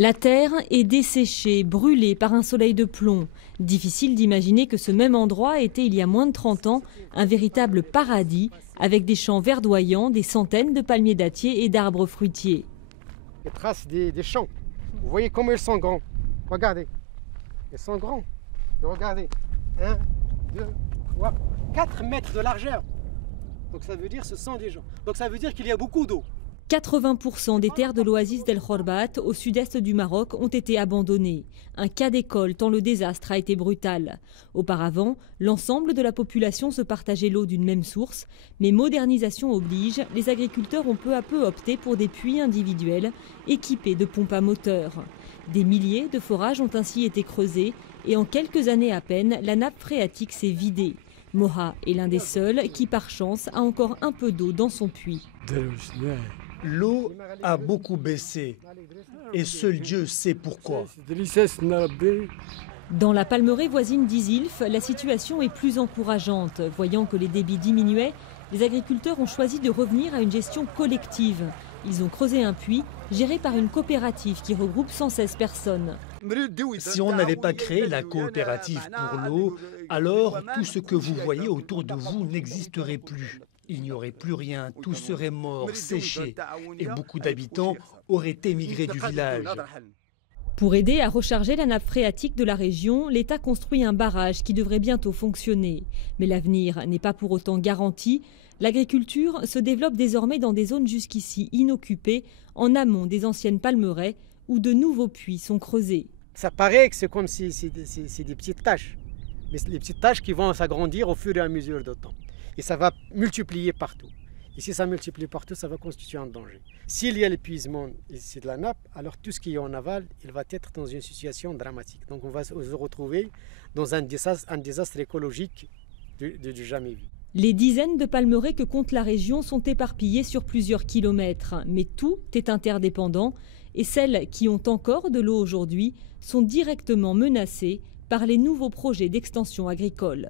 La terre est desséchée, brûlée par un soleil de plomb. Difficile d'imaginer que ce même endroit était, il y a moins de 30 ans, un véritable paradis, avec des champs verdoyants, des centaines de palmiers dattiers et d'arbres fruitiers. Les traces des champs, vous voyez comment ils sont grands. Regardez, ils sont grands. Et regardez, 1, 2, 3, 4 mètres de largeur. Donc ça veut dire que ce sont des gens. Donc ça veut dire qu'il y a beaucoup d'eau. 80% des terres de l'oasis d'El Khorbat, au sud-est du Maroc, ont été abandonnées. Un cas d'école tant le désastre a été brutal. Auparavant, l'ensemble de la population se partageait l'eau d'une même source, mais modernisation oblige, les agriculteurs ont peu à peu opté pour des puits individuels équipés de pompes à moteur. Des milliers de forages ont ainsi été creusés et en quelques années à peine, la nappe phréatique s'est vidée. Moha est l'un des seuls qui, par chance, a encore un peu d'eau dans son puits. L'eau a beaucoup baissé et seul Dieu sait pourquoi. Dans la palmeraie voisine d'Izilf, la situation est plus encourageante. Voyant que les débits diminuaient, les agriculteurs ont choisi de revenir à une gestion collective. Ils ont creusé un puits géré par une coopérative qui regroupe 116 personnes. Si on n'avait pas créé la coopérative pour l'eau, alors tout ce que vous voyez autour de vous n'existerait plus. Il n'y aurait plus rien, tout serait mort, séché, et beaucoup d'habitants auraient émigré du village. Pour aider à recharger la nappe phréatique de la région, l'État construit un barrage qui devrait bientôt fonctionner. Mais l'avenir n'est pas pour autant garanti. L'agriculture se développe désormais dans des zones jusqu'ici inoccupées, en amont des anciennes palmeraies, où de nouveaux puits sont creusés. Ça paraît que c'est comme si c'est des petites taches, mais c'est les petites taches qui vont s'agrandir au fur et à mesure du temps. Et ça va multiplier partout. Et si ça multiplie partout, ça va constituer un danger. S'il y a l'épuisement ici de la nappe, alors tout ce qui est en aval, il va être dans une situation dramatique. Donc on va se retrouver dans un désastre écologique du jamais vu. Les dizaines de palmeraies que compte la région sont éparpillées sur plusieurs kilomètres. Mais tout est interdépendant et celles qui ont encore de l'eau aujourd'hui sont directement menacées par les nouveaux projets d'extension agricole.